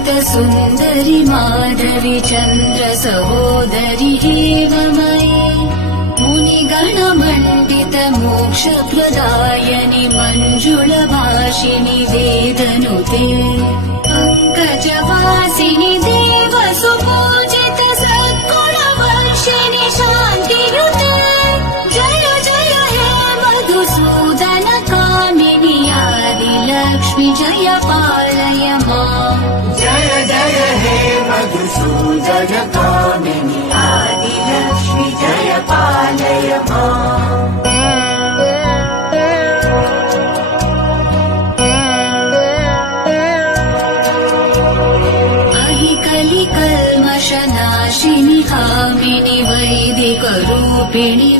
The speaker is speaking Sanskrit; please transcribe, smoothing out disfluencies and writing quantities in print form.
सुन्दरि माधवि चन्द्र सहोदरि हेममयि मुनिगणमण्डित मोक्षप्रदायनि मञ्जुलभाषिणि वेदनुते पङ्कजवासिनि देवसुपूजित सद्गुणवर्षिणि शान्तियुते जय जय हे मधुसूदन कामिनि आदिलक्ष्मि जय पालय माम् जय जय हे मधुसूदन कामिनि आदिलक्ष्मि जय पालय माम् कलिकल्मषनाशिनि कामिनि वैदिकरूपिणि